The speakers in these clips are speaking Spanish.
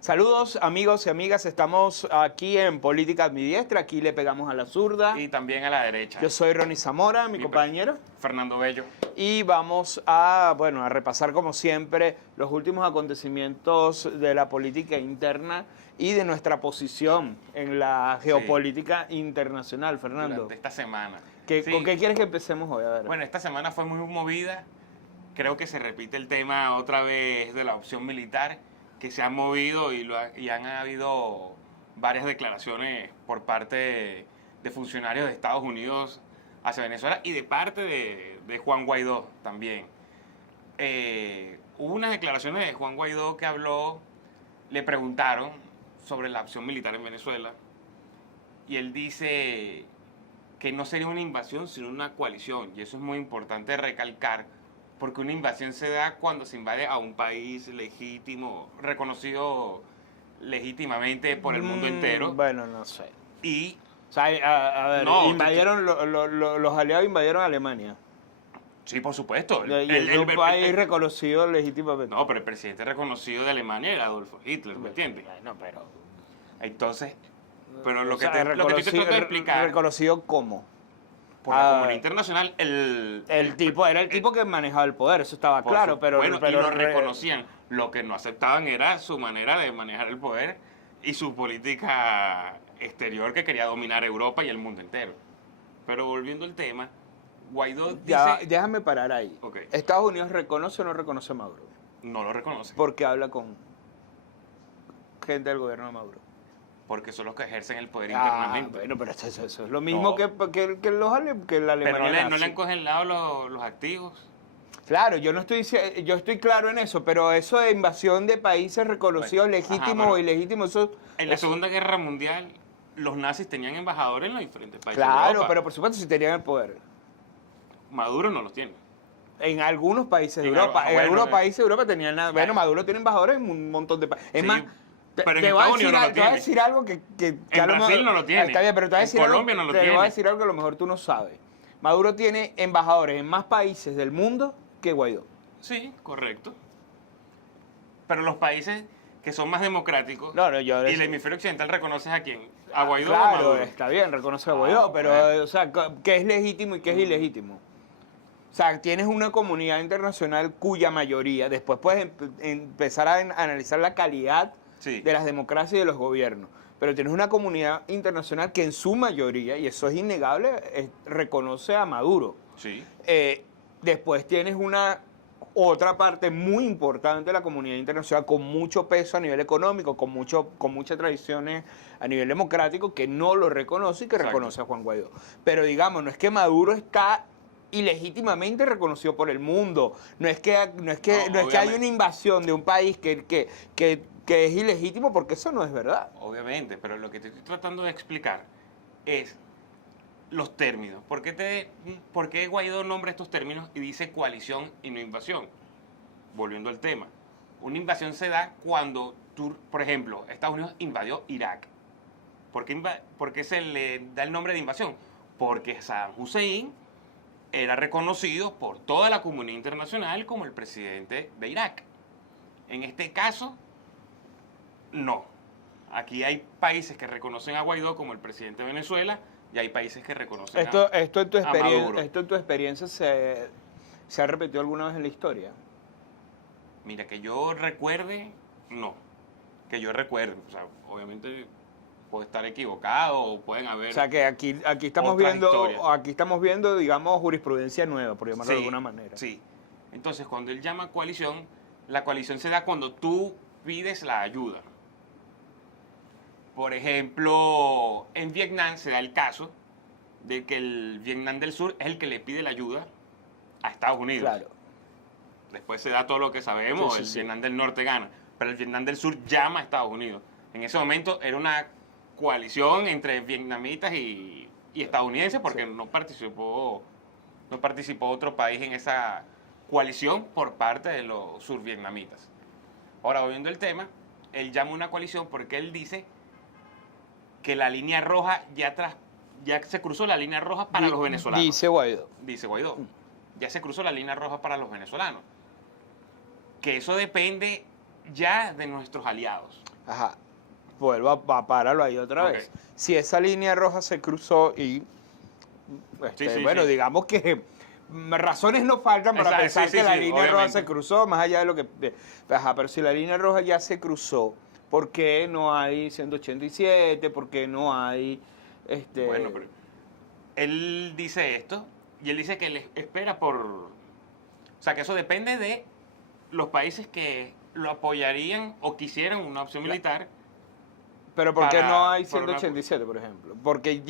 Saludos amigos y amigas, estamos aquí en Política Ambidiestra, aquí le pegamos a la zurda. Y también a la derecha. Yo soy Ronnie Zamora, mi compañero. Fernando Bello. Y vamos a repasar como siempre los últimos acontecimientos de la política interna y de nuestra posición en la geopolítica internacional, Fernando. Durante esta semana. ¿Con qué quieres que empecemos hoy? A ver. Bueno, esta semana fue muy movida. Creo que se repite el tema otra vez de la opción militar, que se han movido y han habido varias declaraciones por parte de funcionarios de Estados Unidos hacia Venezuela y de parte de Juan Guaidó también. Hubo unas declaraciones de Juan Guaidó que habló, le preguntaron sobre la opción militar en Venezuela y él dice que no sería una invasión sino una coalición, y eso es muy importante recalcar, porque una invasión se da cuando se invade a un país legítimo, reconocido legítimamente por el mundo entero. Bueno, no sé. Y o sea, a ver, no, invadieron, los aliados invadieron Alemania. Sí, por supuesto. Y un país reconocido legítimamente. No, pero el presidente reconocido de Alemania era Adolfo Hitler, ¿me entiendes? No, pero... Entonces, pero lo que o sea, te trato de explicar... ¿Reconocido cómo? Por la comunidad internacional, era el tipo que manejaba el poder, eso estaba claro, pero... Bueno, y lo reconocían. Lo que no aceptaban era su manera de manejar el poder y su política exterior que quería dominar Europa y el mundo entero. Pero volviendo al tema, Guaidó dice... Ya, déjame parar ahí. Okay. ¿Estados Unidos reconoce o no reconoce a Maduro? No lo reconoce. Porque habla con gente del gobierno de Maduro. Porque son los que ejercen el poder internamente. Bueno, pero eso es lo mismo que la Alemania. Pero no le han congelado los activos. Claro, yo estoy claro en eso, pero eso de invasión de países reconocidos, legítimos o ilegítimos, eso... En la Segunda Guerra Mundial, los nazis tenían embajadores en los diferentes países de Europa. Europa. Pero por supuesto si tenían el poder. Maduro no los tiene. En algunos países de Europa. En algunos países de Europa tenían nada. Bueno, Maduro tiene embajadores en un montón de países. Es más, pero en Estados Unidos no lo tiene. Te voy a decir algo que en Brasil no lo tiene. Está bien, pero te voy a decir algo, Colombia no lo tiene. Te voy a decir algo que a lo mejor tú no sabes. Maduro tiene embajadores en más países del mundo que Guaidó. Sí, correcto. Pero los países que son más democráticos y el hemisferio occidental reconoces a quién, a Guaidó o a Maduro. Está bien, reconoce a Guaidó, pero o sea, ¿qué es legítimo y qué es ilegítimo? O sea, tienes una comunidad internacional cuya mayoría, después puedes empezar a analizar la calidad de las democracias y de los gobiernos, pero tienes una comunidad internacional que en su mayoría, y eso es innegable, reconoce a Maduro. Sí. Después tienes otra parte muy importante de la comunidad internacional con mucho peso a nivel económico, con muchas tradiciones a nivel democrático que no lo reconoce y que reconoce a Juan Guaidó. Pero digamos, no es que Maduro está ilegítimamente reconocido por el mundo, no es que hay una invasión de un país que es ilegítimo, porque eso no es verdad. Obviamente, pero lo que te estoy tratando de explicar es los términos. ¿Por qué Guaidó nombra estos términos y dice coalición y no invasión? Volviendo al tema. Una invasión se da cuando por ejemplo, Estados Unidos invadió Irak. ¿Por qué se le da el nombre de invasión? Porque Saddam Hussein era reconocido por toda la comunidad internacional como el presidente de Irak. En este caso, no. Aquí hay países que reconocen a Guaidó como el presidente de Venezuela y hay países que reconocen a Maduro. ¿Esto en tu experiencia se ha repetido alguna vez en la historia? Mira, que yo recuerde, no. Que yo recuerde. O sea, obviamente puedo estar equivocado o pueden haber... O sea, que aquí estamos viendo, digamos, jurisprudencia nueva, por llamarlo de alguna manera. Sí. Entonces, cuando él llama coalición, la coalición se da cuando tú pides la ayuda. Por ejemplo, en Vietnam se da el caso de que el Vietnam del Sur es el que le pide la ayuda a Estados Unidos. Claro. Después se da todo lo que sabemos, Vietnam del Norte gana, pero el Vietnam del Sur llama a Estados Unidos. En ese momento era una coalición entre vietnamitas y estadounidenses porque no participó otro país en esa coalición por parte de los survietnamitas. Ahora, volviendo al tema, él llama una coalición porque él dice que la línea roja ya se cruzó la línea roja para los venezolanos. Dice Guaidó. Dice Guaidó. Ya se cruzó la línea roja para los venezolanos. Que eso depende ya de nuestros aliados. Ajá, vuelvo a páralo ahí otra Ok. vez. Si esa línea roja se cruzó y, Sí, bueno, sí. digamos que razones no faltan para Exacto, pensar sí, que sí, la sí, línea roja obviamente. se cruzó, más allá de lo que... ajá, pero si la línea roja ya se cruzó, ¿por qué no hay 187? ¿Por qué no hay... Bueno, pero él dice esto y él dice que él espera por... O sea, que eso depende de los países que lo apoyarían o quisieran una opción militar Pero ¿por qué no hay por una... 187, por ejemplo? Porque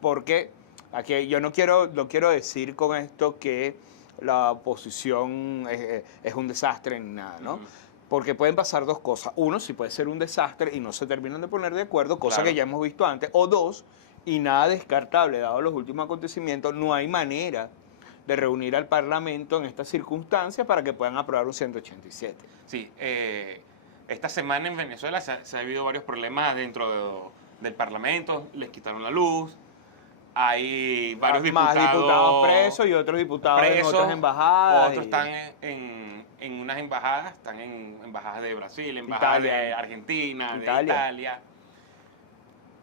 porque aquí yo no quiero decir con esto que la oposición es un desastre ni nada, ¿no? Ujú, Porque pueden pasar dos cosas. Uno, si puede ser un desastre y no se terminan de poner de acuerdo, cosa que claro. ya hemos visto antes. O dos, y nada descartable, dado los últimos acontecimientos, no hay manera de reunir al Parlamento en estas circunstancias para que puedan aprobar un 187. Sí, esta semana en Venezuela se ha habido varios problemas del Parlamento, les quitaron la luz, hay varios Más diputados diputados presos y otros diputados en presos, otras embajadas. otros están en unas embajadas, están en embajadas de Brasil, embajadas Italia. de Argentina, de Italia. Italia.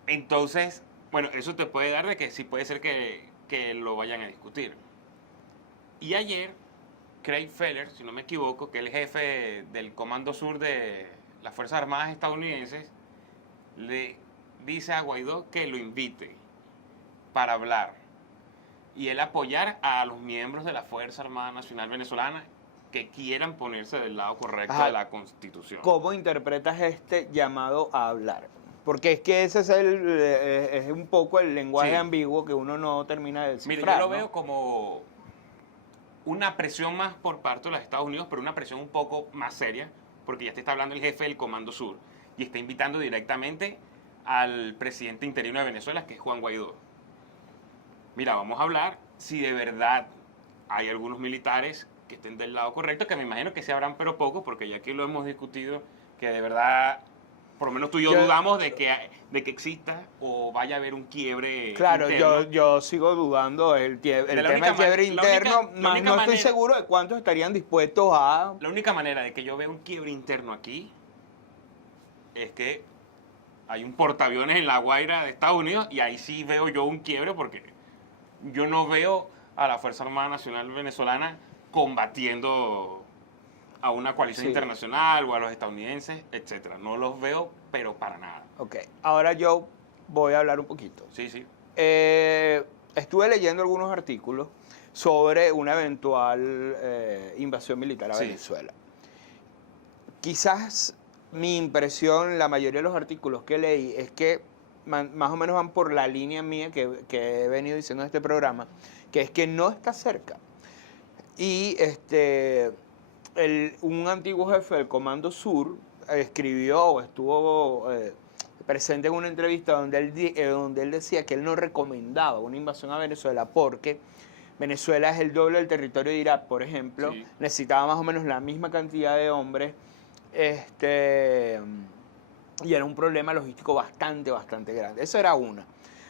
Entonces, bueno, eso te puede dar de que sí puede ser que lo vayan a discutir. Y ayer, Craig Feller, si no me equivoco, que es el jefe del Comando Sur de las Fuerzas Armadas estadounidenses, le dice a Guaidó que lo invite para hablar y él apoyar a los miembros de la Fuerza Armada Nacional Venezolana que quieran ponerse del lado correcto Ajá. de la Constitución. ¿Cómo interpretas este llamado a hablar? Porque es que ese es es un poco el lenguaje Sí. ambiguo que uno no termina de descifrar. Mira, yo lo ¿no? veo como una presión más por parte de los Estados Unidos, pero una presión un poco más seria, porque ya te está hablando el jefe del Comando Sur y está invitando directamente al presidente interino de Venezuela, que es Juan Guaidó. Mira, vamos a hablar si de verdad hay algunos militares que estén del lado correcto, que me imagino que se habrán, pero pocos, porque ya aquí lo hemos discutido, que de verdad, por lo menos tú y yo dudamos de que exista o vaya a haber un quiebre Claro, interno. yo sigo dudando el De tema la única del quiebre man- la interno, única- la más única no estoy manera- seguro de cuántos estarían dispuestos a... La única manera de que yo vea un quiebre interno aquí es que hay un portaaviones en La Guaira de Estados Unidos y ahí sí veo yo un quiebre porque yo no veo a la Fuerza Armada Nacional Venezolana combatiendo a una coalición Sí. internacional o a los estadounidenses, etcétera. No los veo, pero para nada. Ok, ahora yo voy a hablar un poquito. Sí, sí. Estuve leyendo algunos artículos sobre una eventual invasión militar a Sí. Venezuela. Quizás mi impresión, la mayoría de los artículos que leí, es que más o menos van por la línea mía que he venido diciendo en este programa, que es que no está cerca. Y un antiguo jefe del Comando Sur escribió o estuvo presente en una entrevista donde él decía que él no recomendaba una invasión a Venezuela porque Venezuela es el doble del territorio de Irak, por ejemplo. Sí. Necesitaba más o menos la misma cantidad de hombres. Y era un problema logístico bastante grande. Eso era una.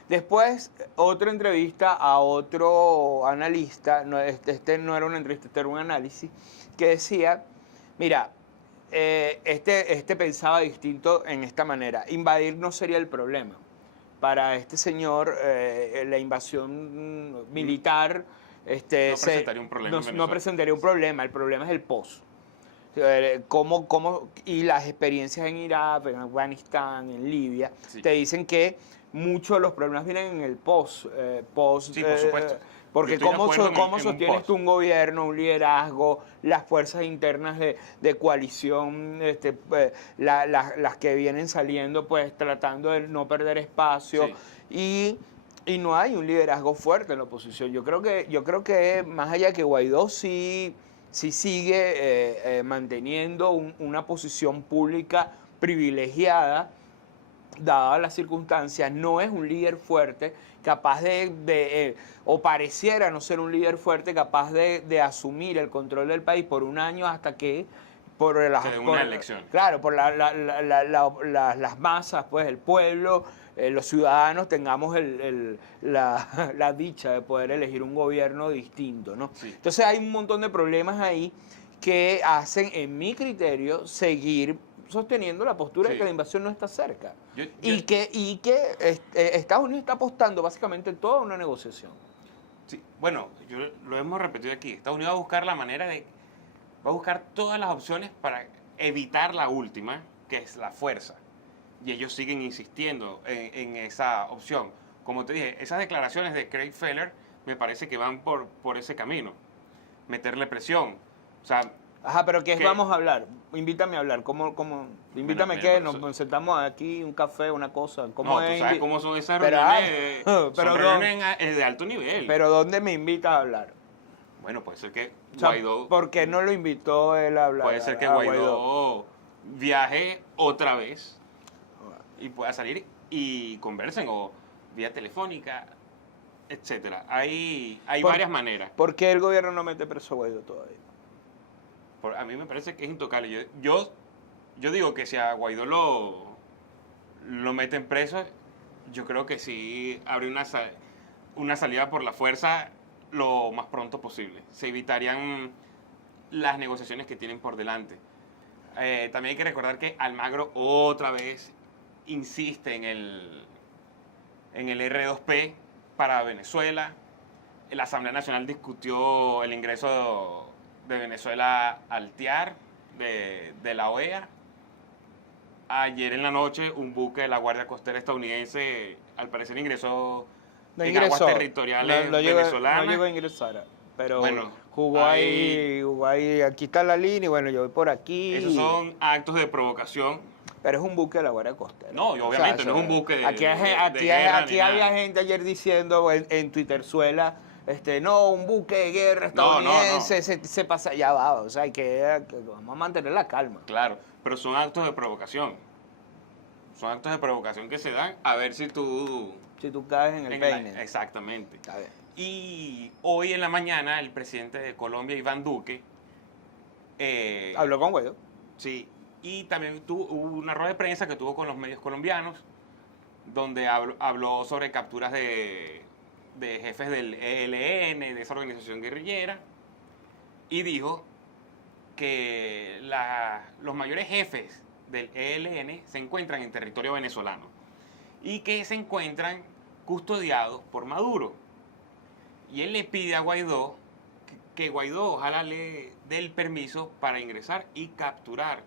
Después, otra entrevista a otro analista, no era una entrevista, este era un análisis, que decía, mira, este pensaba distinto en esta manera, invadir no sería el problema. Para este señor, la invasión militar presentaría un problema en no Venezuela. presentaría un problema, el problema es el post. Y las experiencias en Irak, en Afganistán, en Libia, Sí. te dicen que muchos de los problemas vienen en el post. Sí, por supuesto. Porque Yo estoy de acuerdo en cómo un sostienes post. tú un gobierno, un liderazgo, las fuerzas internas de coalición, las que vienen saliendo, pues tratando de no perder espacio. Sí. Y no hay un liderazgo fuerte en la oposición. Yo creo que más allá que Guaidó sí sigue manteniendo una posición pública privilegiada, dadas las circunstancias, no es un líder fuerte, capaz o pareciera no ser un líder fuerte, capaz de asumir el control del país por un año hasta que por una elección. Claro, por las masas, pues el pueblo, los ciudadanos tengamos la dicha de poder elegir un gobierno distinto, ¿no? Sí. Entonces hay un montón de problemas ahí que hacen, en mi criterio, seguir sosteniendo la postura de Sí. que la invasión no está cerca. Yo- Y que Estados Unidos está apostando básicamente toda una negociación. Sí, bueno, lo hemos repetido aquí. Estados Unidos va a buscar la manera va a buscar todas las opciones para evitar la última, que es la fuerza. Y ellos siguen insistiendo en esa opción. Como te dije, esas declaraciones de Craig Feller me parece que van por ese camino. Meterle presión. O sea, Ajá, pero ¿qué ¿Qué? vamos a hablar? Invítame a hablar. Invítame Bueno, qué, pero nos sentamos aquí, un café, una cosa. no, tú sabes cómo son esas Pero, reuniones. pero Son reuniones de alto nivel. Pero ¿dónde me invitas a hablar? Bueno, puede ser que O sea, Guaidó... ¿por qué no lo invitó él a hablar? Puede ser que a Guaidó viaje otra vez y pueda salir y conversen o vía telefónica, etcétera. Hay Por- varias maneras. ¿Por qué el gobierno no mete preso a Guaidó todavía? A mí me parece que es intocable. Yo digo que si a Guaidó lo meten preso, yo creo que sí abre una salida por la fuerza lo más pronto posible. Se evitarían las negociaciones que tienen por delante. También hay que recordar que Almagro otra vez insiste en el R2P para Venezuela. La Asamblea Nacional discutió el ingreso de Venezuela al TIAR de la OEA. Ayer en la noche un buque de la Guardia Costera estadounidense al parecer ingresó No en ingresó. aguas territoriales venezolanas. No llegó a ingresar. Pero Bueno, jugó ahí, aquí está la línea, y bueno, yo voy por aquí. Esos son actos de provocación. Pero es un buque de la Guardia Costera. No, y obviamente no es un buque de Aquí, guerra ni había nada. gente ayer diciendo en Twitterzuela, no, un buque de guerra No, no, estadounidense, se pasa, ya va, o sea, que vamos a mantener la calma. Claro, pero son actos de provocación. Son actos de provocación que se dan a ver si tú... Si tú caes en el peine. Exactamente. Está bien. Y hoy en la mañana el presidente de Colombia, Iván Duque, Habló con Guaidó. sí, y también hubo una rueda de prensa que tuvo con los medios colombianos, donde habló sobre capturas de jefes del ELN, de esa organización guerrillera, y dijo que los mayores jefes del ELN se encuentran en territorio venezolano y que se encuentran custodiados por Maduro. Y él le pide a Guaidó que Guaidó ojalá le dé el permiso para ingresar y capturar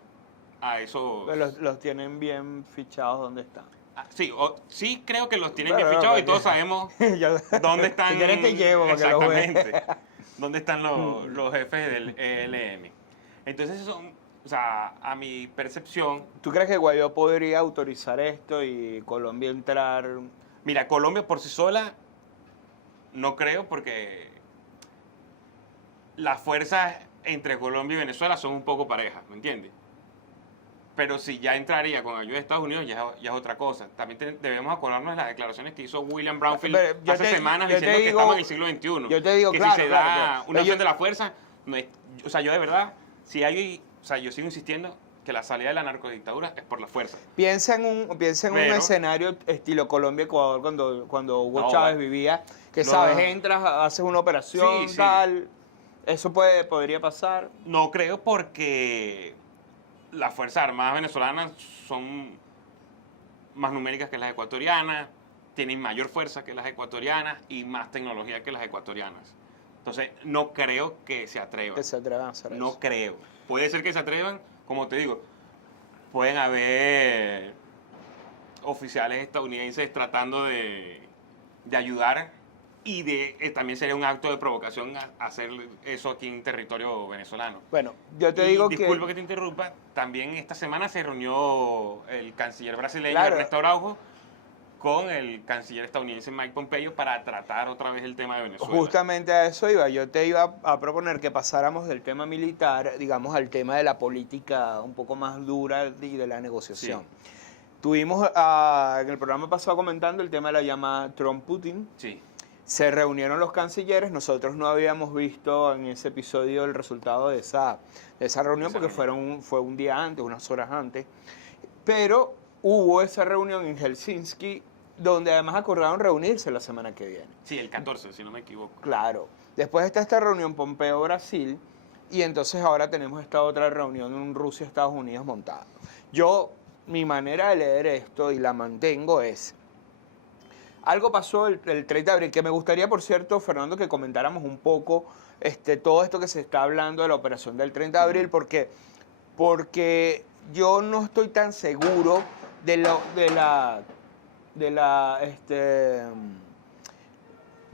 a esos... Pero los tienen bien fichados donde están. Sí, sí creo que los tienen Bueno, bien fichados y porque- todos sabemos dónde están... Si quieres te llevo para que los veas. Exactamente. ¿Dónde están los jefes del ELN? Entonces, o sea, a mi percepción, ¿Tú crees que Guaidó podría autorizar esto y Colombia entrar? mira, Colombia por sí sola, no creo porque las fuerzas entre Colombia y Venezuela son un poco parejas, ¿me entiendes? Pero si ya entraría con ayuda de Estados Unidos, ya es otra cosa. También debemos acordarnos de las declaraciones que hizo William Brownfield Pero yo hace te- semanas yo te diciendo que digo- estamos en el siglo XXI. yo te digo, que claro, si se claro, da claro. una Ellos- acción de la fuerza, o sea, yo de verdad, si hay, o sea, yo sigo insistiendo que la salida de la narcodictadura es por la fuerza. Piensa en un Pero- escenario estilo Colombia-Ecuador cuando Hugo No, Chávez va- vivía, que no, sabes, no. entras, haces una operación, Sí, sí. tal. Eso podría pasar. No creo porque las Fuerzas Armadas venezolanas son más numéricas que las ecuatorianas, tienen mayor fuerza que las ecuatorianas y más tecnología que las ecuatorianas. Entonces, no creo que se atrevan. Que se atrevan a hacer No eso. creo. Puede ser que se atrevan, como te digo, pueden haber oficiales estadounidenses tratando de ayudar y también sería un acto de provocación hacer eso aquí en territorio venezolano. Bueno, yo te Y digo disculpa que que... te interrumpa, también esta semana se reunió el canciller brasileño Claro. Ernesto Araujo con el canciller estadounidense Mike Pompeo para tratar otra vez el tema de Venezuela. Justamente a eso iba. Yo te iba a proponer que pasáramos del tema militar, digamos, al tema de la política un poco más dura y de la negociación. Tuvimos en el programa pasado comentando el tema de la llamada Trump-Putin. Sí, Se reunieron los cancilleres, nosotros no habíamos visto en ese episodio el resultado de esa reunión porque fue un día antes, unas horas antes, pero hubo esa reunión en Helsinki donde además acordaron reunirse la semana que viene. sí, el 14, si no me equivoco. Claro, después está esta reunión Pompeo-Brasil y entonces ahora tenemos esta otra reunión en Rusia, Estados Unidos montada. Mi manera de leer esto, y la mantengo, es... Algo pasó el 30 de abril, que me gustaría, por cierto, Fernando, que comentáramos un poco todo esto que se está hablando de la operación del 30 de abril, porque yo no estoy tan seguro de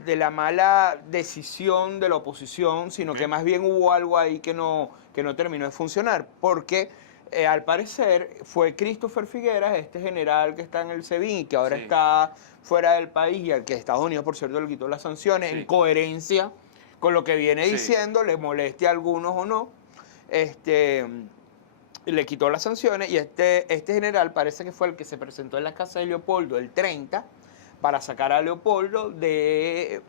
la mala decisión de la oposición, sino que más bien hubo algo ahí que no terminó de funcionar, porque al parecer fue Christopher Figueras, este general que está en el SEBIN, que ahora está fuera del país, y al que Estados Unidos, por cierto, le quitó las sanciones, en coherencia con lo que viene diciendo, le moleste a algunos o no, le quitó las sanciones, y este general parece que fue el que se presentó en la casa de Leopoldo el 30 para sacar a Leopoldo de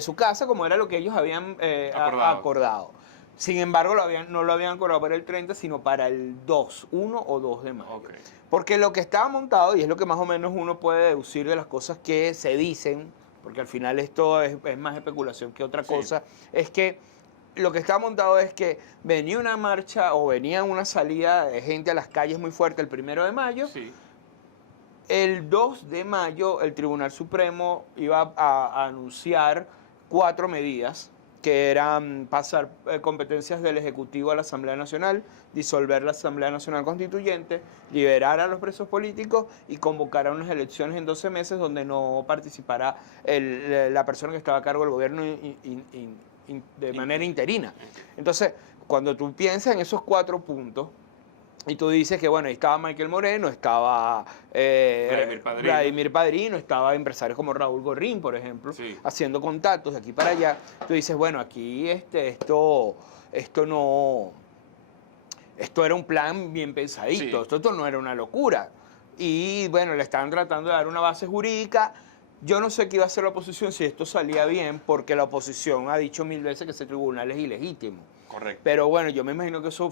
su casa, como era lo que ellos habían acordado. Sin embargo, no lo habían acordado para el 30, sino para el 1 o 2 de mayo. Okay. Porque lo que estaba montado, y es lo que más o menos uno puede deducir de las cosas que se dicen, porque al final esto es más especulación que otra cosa, es que lo que estaba montado es que venía una marcha o venía una salida de gente a las calles muy fuerte el 1 de mayo. Sí. El 2 de mayo el Tribunal Supremo iba a anunciar 4 medidas, que eran pasar competencias del Ejecutivo a la Asamblea Nacional, disolver la Asamblea Nacional Constituyente, liberar a los presos políticos y convocar a unas elecciones en 12 meses donde no participará la persona que estaba a cargo del gobierno de manera interina. Entonces, cuando tú piensas en esos 4 puntos, y tú dices que, bueno, ahí estaba Michael Moreno, estaba Vladimir Padrino, estaba empresarios como Raúl Gorrín, por ejemplo, haciendo contactos de aquí para allá. Tú dices, bueno, aquí esto era un plan bien pensadito, esto no era una locura. Y, bueno, le estaban tratando de dar una base jurídica. Yo no sé qué iba a hacer la oposición si esto salía bien, porque la oposición ha dicho 1000 veces que ese tribunal es ilegítimo. Correcto. Pero bueno, yo me imagino que eso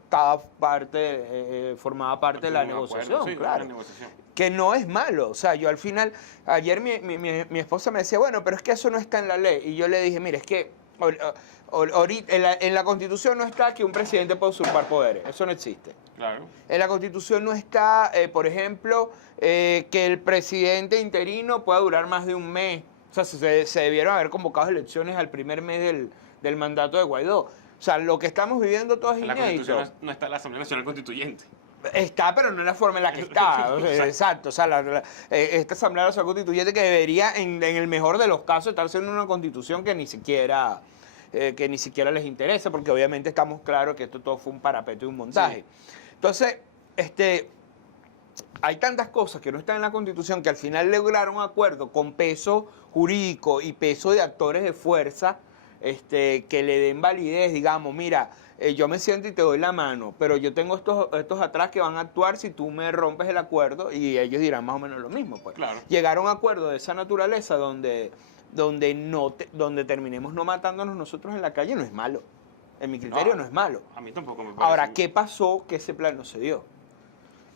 formaba parte de la negociación, claro. La negociación. Que no es malo. O sea, yo al final, ayer mi esposa me decía, bueno, pero es que eso no está en la ley. Y yo le dije, mire, es que en la Constitución no está que un presidente pueda usurpar poderes. Eso no existe. Claro. En la Constitución no está, por ejemplo, que el presidente interino pueda durar más de un mes. O sea, se debieron haber convocado elecciones al primer mes del mandato de Guaidó. O sea, lo que estamos viviendo todo es inédito. En la Constitución no está la Asamblea Nacional Constituyente. Está, pero no es la forma en la que está. Exacto. O sea, esta Asamblea Nacional Constituyente que debería, en el mejor de los casos, estar siendo una constitución que ni siquiera les interesa, porque obviamente estamos claros que esto todo fue un parapeto y un montaje. Sí. Entonces, hay tantas cosas que no están en la Constitución que al final lograron un acuerdo con peso jurídico y peso de actores de fuerza, que le den validez, digamos, mira, yo me siento y te doy la mano, pero yo tengo estos atrás que van a actuar si tú me rompes el acuerdo, y ellos dirán más o menos lo mismo. Pues. Claro. Llegar a un acuerdo de esa naturaleza donde terminemos no matándonos nosotros en la calle no es malo. En mi criterio no es malo. A mí tampoco me parece. Ahora, ¿qué pasó que ese plan no se dio?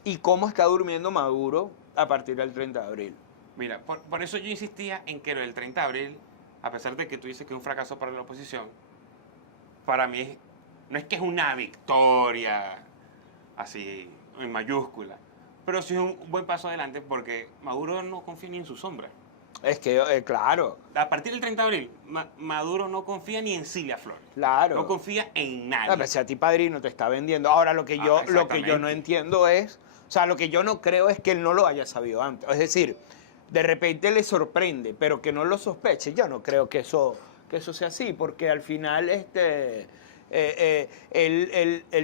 ¿Y cómo está durmiendo Maduro a partir del 30 de abril? Mira, por eso yo insistía en que lo del 30 de abril, a pesar de que tú dices que es un fracaso para la oposición, para mí no es que es una victoria así en mayúscula, pero sí es un buen paso adelante porque Maduro no confía ni en su sombra. Es que, claro. A partir del 30 de abril, Maduro no confía ni en Silvia Flores. Claro. No confía en nadie. No, pero si a ti Padrino te está vendiendo. Ahora, lo que yo no entiendo es, o sea, lo que yo no creo es que él no lo haya sabido antes. Es decir, de repente le sorprende, pero que no lo sospeche. Yo no creo que eso sea así, porque al final él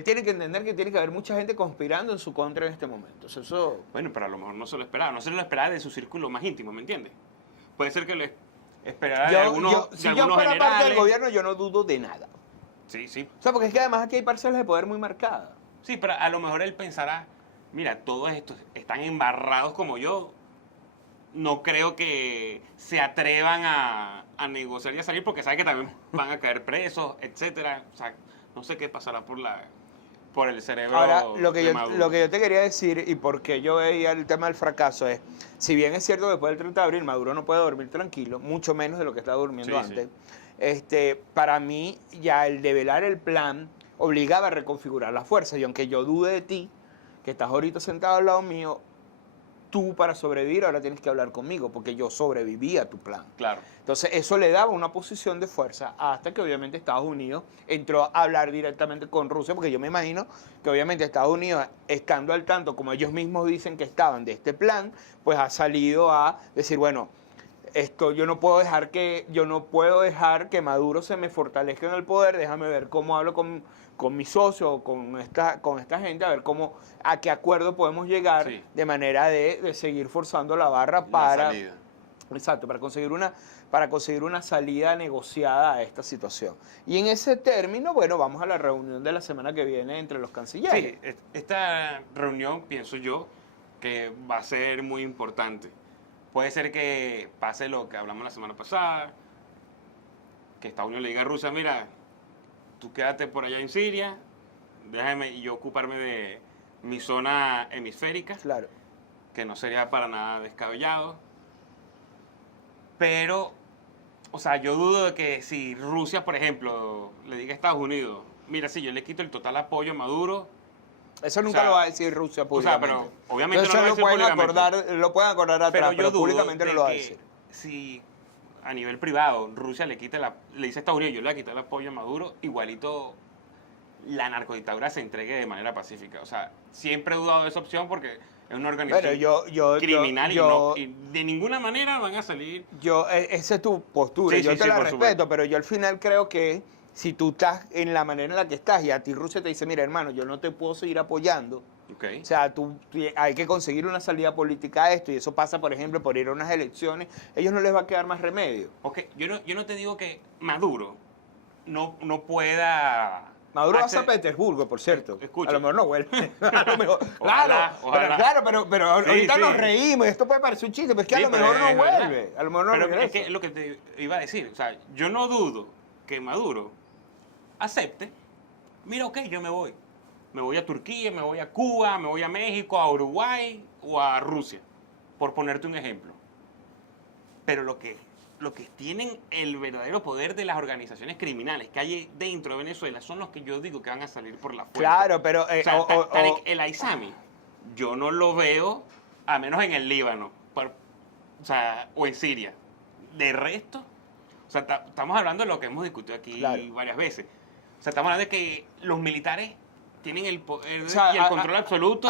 tiene que entender que tiene que haber mucha gente conspirando en su contra en este momento. Eso... Bueno, pero a lo mejor no se lo esperaba. No se lo esperaba de su círculo más íntimo, ¿me entiendes? Puede ser que lo esperara de algunos si yo fuera parte del gobierno, yo no dudo de nada. Sí, sí. O sea, porque es que además aquí hay parcelas de poder muy marcadas. Sí, pero a lo mejor él pensará, mira, todos estos están embarrados como yo, no creo que se atrevan a negociar y a salir porque sabe que también van a caer presos, etcétera. O sea, no sé qué pasará por el cerebro. Ahora, lo que yo te quería decir, y porque yo veía el tema del fracaso, es, si bien es cierto que después del 30 de abril Maduro no puede dormir tranquilo, mucho menos de lo que estaba durmiendo antes, para mí ya el develar el plan obligaba a reconfigurar las fuerzas. Y aunque yo dude de ti, que estás ahorita sentado al lado mío, tú para sobrevivir ahora tienes que hablar conmigo, porque yo sobreviví a tu plan. Claro. Entonces eso le daba una posición de fuerza hasta que obviamente Estados Unidos entró a hablar directamente con Rusia, porque yo me imagino que obviamente Estados Unidos, estando al tanto, como ellos mismos dicen que estaban de este plan, pues ha salido a decir, bueno, esto yo no puedo dejar que Maduro se me fortalezca en el poder, déjame ver cómo hablo con mi socio, con esta gente, a ver a qué acuerdo podemos llegar, Sí. de manera de seguir forzando la barra La para... salida. Exacto, para conseguir una salida negociada a esta situación. Y en ese término, bueno, vamos a la reunión de la semana que viene entre los cancilleres. Sí, esta reunión, pienso yo, que va a ser muy importante. Puede ser que pase lo que hablamos la semana pasada, que Estados Unidos le diga a Rusia, mira, tú quédate por allá en Siria, déjame yo ocuparme de mi zona hemisférica, Claro. que no sería para nada descabellado. Pero, o sea, yo dudo de que si Rusia, por ejemplo, le diga a Estados Unidos, mira, si yo le quito el total apoyo a Maduro, Eso nunca O sea, lo va a decir Rusia o sea, públicamente. pero obviamente Entonces, no lo va a decir públicamente. lo pueden acordar atrás, pero yo dudo públicamente no de lo va a que decir. si a nivel privado Rusia le dice a Estados Unidos, yo le voy a quitar el apoyo a Maduro, igualito la narcodictadura se entregue de manera pacífica. O sea, siempre he dudado de esa opción porque es una organización criminal y de ninguna manera van a salir. Esa es tu postura, Sí, yo sí, te sí, la por respeto, supuesto. pero yo al final creo que si tú estás en la manera en la que estás y a ti Rusia te dice, mira hermano, yo no te puedo seguir apoyando, Okay. o sea, hay que conseguir una salida política a esto y eso pasa, por ejemplo, por ir a unas elecciones, a ellos no les va a quedar más remedio. Ok, yo no te digo que Maduro no pueda... Maduro va a acceder- San Petersburgo, por cierto. Escucha. A lo mejor no vuelve. A lo mejor, Ojalá, claro, ojalá. pero ahorita sí. nos reímos. Esto puede parecer un chiste, pero es que Sí, a lo pero mejor no es verdad. vuelve. A lo mejor no Pero regresa. es que es lo que te iba a decir. O sea, yo no dudo que Maduro acepte. Mira, ok, yo me voy. Me voy a Turquía, me voy a Cuba, me voy a México, a Uruguay o a Rusia. Por ponerte un ejemplo. Pero lo que tienen el verdadero poder de las organizaciones criminales que hay dentro de Venezuela son los que yo digo que van a salir por la fuerza. Claro, pero... O sea, Tarek El Aissami, yo no lo veo, a menos en el Líbano, o en Siria. De resto, o sea, estamos hablando de lo que hemos discutido aquí Claro. varias veces. O sea, estamos hablando de que los militares tienen el poder O sea, y el control absoluto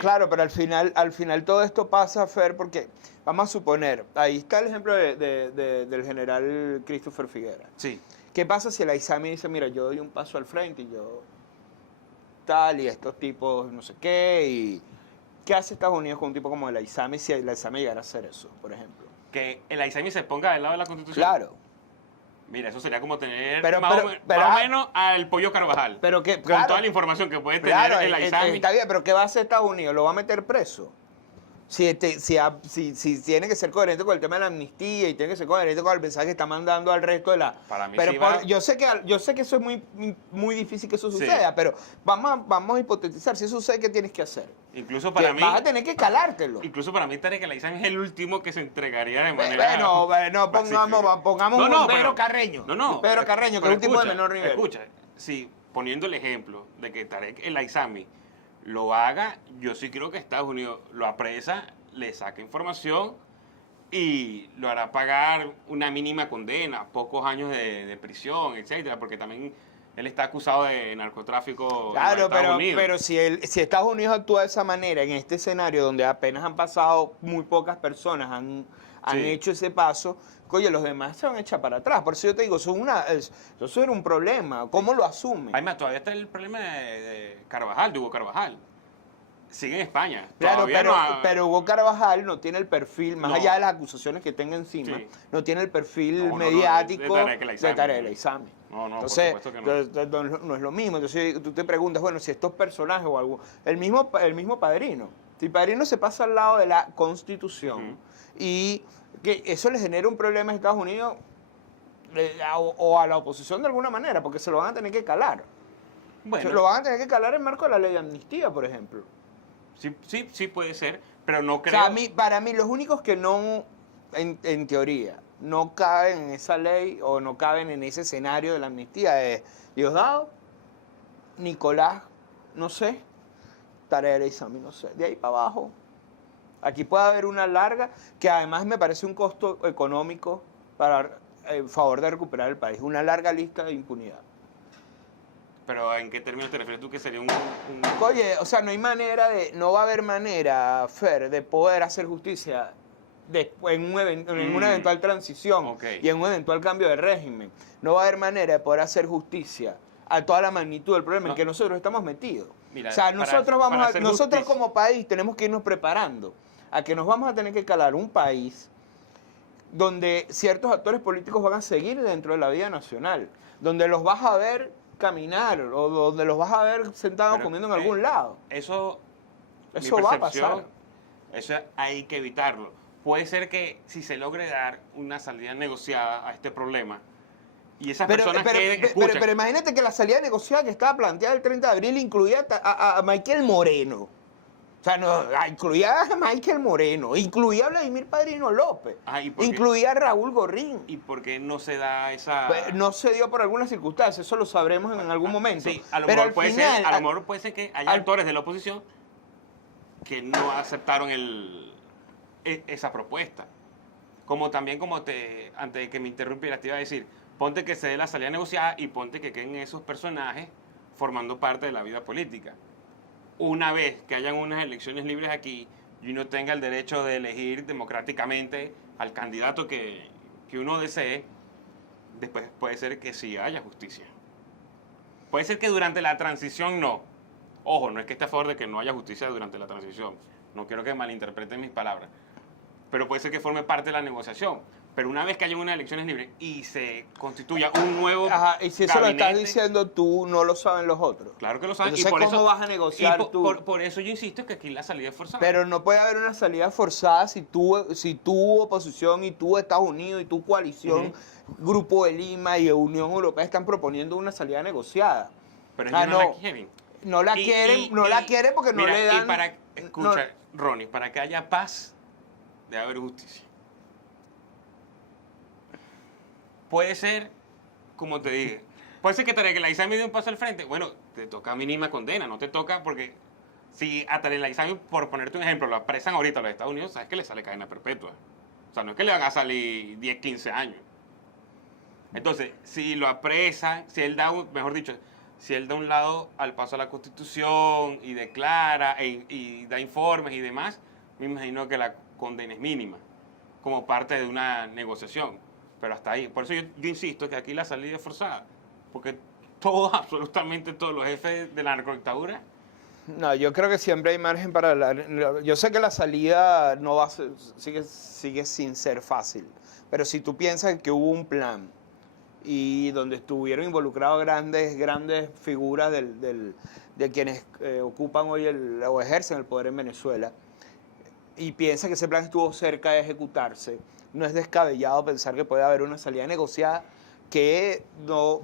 claro, pero al final todo esto pasa, Fer, porque vamos a suponer, ahí está el ejemplo del general Christopher Figuera. Sí. ¿Qué pasa si el Aissami dice, mira, yo doy un paso al frente y yo tal, y estos tipos no sé qué, y qué hace Estados Unidos con un tipo como el Aissami si el Aissami llegara a hacer eso, por ejemplo? Que el Aissami se ponga del lado de la Constitución. Claro. Mira, eso sería como tener Pero- más pero- o menos al Pollo Carvajal. Pero que, con claro, toda la información que puede tener claro, el Aissami. está bien, pero ¿qué va a hacer Estados Unidos? ¿Lo va a meter preso? Si tiene que ser coherente con el tema de la amnistía y tiene que ser coherente con el mensaje que está mandando al resto de la... Para mí pero sí va. yo sé que eso es muy difícil que eso Sí. suceda, pero vamos a hipotetizar, si eso sucede, ¿qué tienes que hacer? Incluso para mí, Vas a tener que calártelo. Tarek El Aissami es el último que se entregaría de manera Bueno, pongamos un Pedro pero- Carreño. No, Pedro Carreño, que pero es un tipo de escucha, menor nivel. Escucha, si poniendo el ejemplo de que Tarek El Aissami lo haga, yo sí creo que Estados Unidos lo apresa, le saca información y lo hará pagar una mínima condena, pocos años de prisión, etcétera, porque también él está acusado de narcotráfico Claro, en los Estados Unidos. pero si Estados Unidos actúa de esa manera, en este escenario donde apenas han pasado muy pocas personas, han Sí. hecho ese paso, oye, los demás se van a echar para atrás. Por eso yo te digo, eso era un problema. ¿Cómo lo asumen? Además, todavía está el problema de Carvajal, de Hugo Carvajal. Sigue en España. Claro, Todavía pero Hugo Carvajal no tiene el perfil, más No. allá de las acusaciones que tenga encima, Sí. no tiene el perfil No, mediático de Tarek El Aissami. de Tarek El Aissami. No, por Entonces, supuesto que no. no es lo mismo. Entonces tú te preguntas, bueno, si estos personajes o algo, el mismo Padrino, si Padrino se pasa al lado de la Constitución y que eso le genera un problema a Estados Unidos o a la oposición de alguna manera, porque se lo van a tener que calar. Bueno, Se lo van a tener que calar en marco de la ley de amnistía, por ejemplo. sí puede ser, pero no O creo. sea, para mí, los únicos que no, en teoría, no caben en esa ley o no caben en ese escenario de la amnistía. Es Diosdado, Nicolás, no sé, Tarea de Isami, no sé. De ahí para abajo, aquí puede haber una larga, que además me parece un costo económico para en favor de recuperar el país, una larga lista de impunidad. Pero ¿en qué términos te refieres tú que sería un... Oye, o sea, no va a haber manera, Fer, de poder hacer justicia después, en una eventual transición Ok. y en un eventual cambio de régimen. No va a haber manera de poder hacer justicia a toda la magnitud del problema en que nosotros estamos metidos. Mira, o sea, nosotros hacer como país tenemos que irnos preparando a que nos vamos a tener que calar un país donde ciertos actores políticos van a seguir dentro de la vida nacional, donde los vas a ver caminar o donde los vas a ver sentados Pero, comiendo en algún lado. Eso Eso mi va a percepción, pasar. Eso hay que evitarlo. Puede ser que si se logre dar una salida negociada a este problema y esas personas queden, escuchen, pero imagínate que la salida negociada que estaba planteada el 30 de abril incluía a Michael Moreno. O sea, incluía a Michael Moreno, incluía a Vladimir Padrino López, ¿y por qué? incluía a Raúl Gorrín. ¿Y por qué no se da esa...? Pues, no se dio por algunas circunstancias, eso lo sabremos en algún momento. Sí, a lo pero mejor puede ser, a lo al- mejor puede ser que haya actores de la oposición que no aceptaron esa propuesta. Como también, antes de que me interrumpieras, te iba a decir, ponte que se dé la salida negociada y ponte que queden esos personajes formando parte de la vida política. Una vez que hayan unas elecciones libres aquí y uno tenga el derecho de elegir democráticamente al candidato que uno desee, después puede ser que sí haya justicia. Puede ser que durante la transición no. Ojo, no es que esté a favor de que no haya justicia durante la transición. No quiero que malinterpreten mis palabras. Pero puede ser que forme parte de la negociación. Pero una vez que haya unas elecciones libres y se constituya un nuevo Ajá, y si eso lo estás gabinete, diciendo tú, no lo saben los otros. claro que lo saben. Entonces, ¿cómo vas a negociar tú? Por eso yo insisto que aquí la salida es forzada. Pero no puede haber una salida forzada si tú oposición y tú Estados Unidos y tu coalición, Grupo de Lima y Unión Europea están proponiendo una salida negociada. Pero Ah, ellos no no. la quieren. No la quieren porque no mira, le dan... escucha, Ronnie, para que haya paz, debe haber justicia. Puede ser, como te dije, puede ser que Tarek El Aissami dé un paso al frente. Bueno, te toca mínima condena, no te toca porque si a Tarek El Aissami, por ponerte un ejemplo, lo apresan ahorita a los Estados Unidos, sabes que le sale cadena perpetua. O sea, no es que le van a salir 10, 15 años. Entonces, si lo apresan, si él da, mejor dicho, si él da un lado al paso a la Constitución y declara y da informes y demás, me imagino que la condena es mínima, como parte de una negociación. Pero hasta ahí. Por eso yo insisto que aquí la salida es forzada. Porque todos, absolutamente todos los jefes de la narcodictadura... No, yo creo que siempre hay margen para yo sé que la salida no va a ser, sigue sin ser fácil. Pero si tú piensas que hubo un plan y donde estuvieron involucrados grandes figuras de quienes ocupan hoy o ejercen el poder en Venezuela, y piensas que ese plan estuvo cerca de ejecutarse, no es descabellado pensar que puede haber una salida negociada que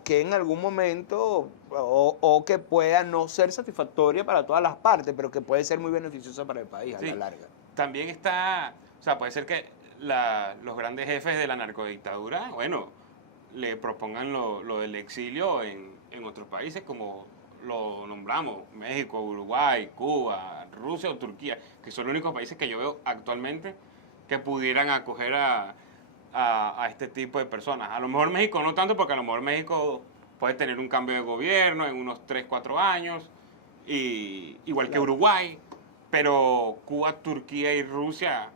en algún momento o que pueda no ser satisfactoria para todas las partes, pero que puede ser muy beneficiosa para el país a la larga. También está, o sea, puede ser que los grandes jefes de la narcodictadura, bueno, le propongan lo del exilio en otros países como lo nombramos, México, Uruguay, Cuba, Rusia o Turquía, que son los únicos países que yo veo actualmente que pudieran acoger a este tipo de personas. A lo mejor México no tanto, porque a lo mejor México puede tener un cambio de gobierno en unos 3, 4 años, igual que Uruguay, pero Cuba, Turquía y Rusia...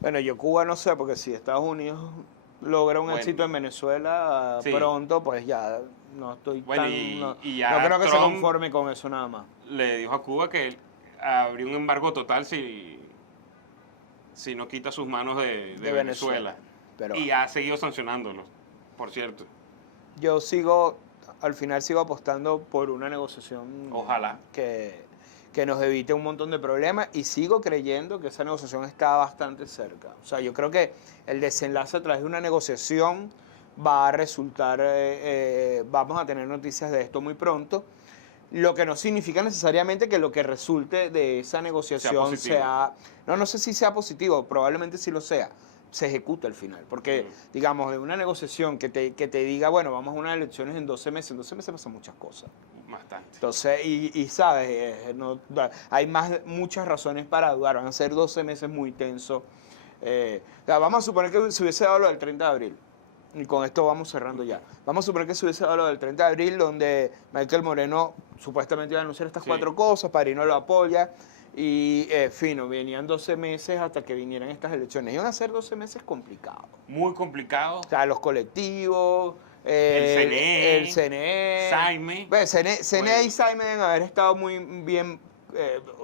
Bueno, yo Cuba no sé, porque si Estados Unidos logra un éxito en Venezuela pronto, pues ya no estoy no creo que se conforme con eso nada más. Le dijo a Cuba que habría un embargo total si no quita sus manos de Venezuela. Pero, y ha seguido sancionándolos, por cierto. Yo al final sigo apostando por una negociación. Ojalá. Que nos evite un montón de problemas, y sigo creyendo que esa negociación está bastante cerca. O sea, yo creo que el desenlace a través de una negociación va a resultar, vamos a tener noticias de esto muy pronto, lo que no significa necesariamente que lo que resulte de esa negociación sea, no sé si sea positivo, probablemente sí lo sea, se ejecuta al final. Porque, digamos, de una negociación que te diga, bueno, vamos a unas elecciones en 12 meses pasan muchas cosas. Bastante. Entonces, sabes, hay muchas razones para dudar. Van a ser 12 meses muy tensos. O sea, vamos a suponer que se hubiese dado lo del 30 de abril. Y con esto vamos cerrando ya. Vamos a suponer que se hubiese dado lo del 30 de abril, donde Michael Moreno supuestamente iba a anunciar estas 4 cosas, Padrino lo apoya. Y, fino, venían 12 meses hasta que vinieran estas elecciones. Iban a ser 12 meses complicados. Muy complicados. O sea, los colectivos, el CNE. Saime. Bueno, CNE y Saime deben haber estado muy bien,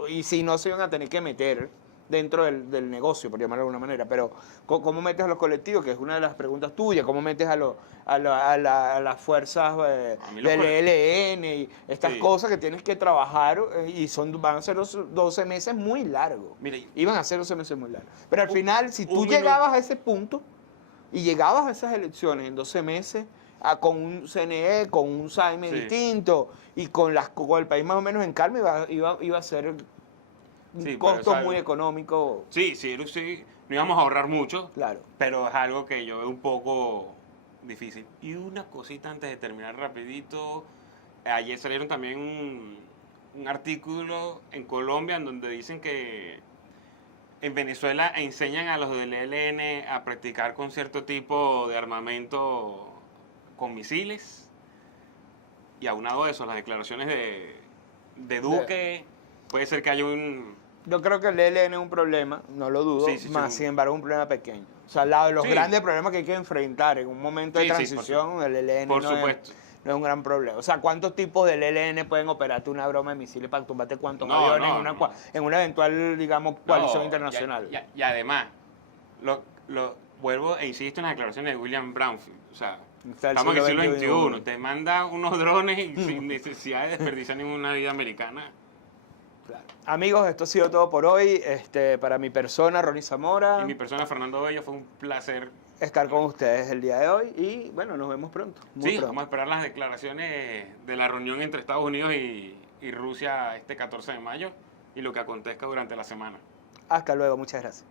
y si no se iban a tener que meter dentro del negocio, por llamarlo de alguna manera. Pero, ¿cómo metes a los colectivos? Que es una de las preguntas tuyas. ¿Cómo metes a las fuerzas del ELN y estas cosas que tienes que trabajar? Y van a ser 12 meses muy largos. Mire, iban a ser 12 meses muy largos. Pero al final, si tú llegabas a ese punto y llegabas a esas elecciones en 12 meses, con un CNE, con un Saime distinto y con el país más o menos en calma, iba a ser un costo muy económico. Sí, no íbamos a ahorrar mucho, claro, pero es algo que yo veo un poco difícil. Y una cosita antes de terminar rapidito, ayer salieron también un artículo en Colombia en donde dicen que en Venezuela enseñan a los del ELN a practicar con cierto tipo de armamento con misiles, y aunado a eso, las declaraciones de Duque, puede ser que haya Yo creo que el ELN es un problema, no lo dudo, sin embargo es un problema pequeño. O sea, los grandes problemas que hay que enfrentar en un momento de transición, el ELN por supuesto. No es un gran problema. O sea, ¿cuántos tipos del ELN pueden operarte una broma de misiles para tumbarte cuántos aviones en una eventual, digamos, coalición internacional? Y además, vuelvo e insisto en las declaraciones de William Brownfield. O sea, estamos en el siglo XXI. Te manda unos drones y sin necesidad de desperdiciar ninguna vida americana. Claro. Amigos, esto ha sido todo por hoy. Para mi persona, Ronnie Zamora. Y mi persona, Fernando Bello, fue un placer estar con ustedes el día de hoy. Y bueno, nos vemos pronto. Pronto. Vamos a esperar las declaraciones de la reunión entre Estados Unidos y Rusia este 14 de mayo y lo que acontezca durante la semana. Hasta luego, muchas gracias.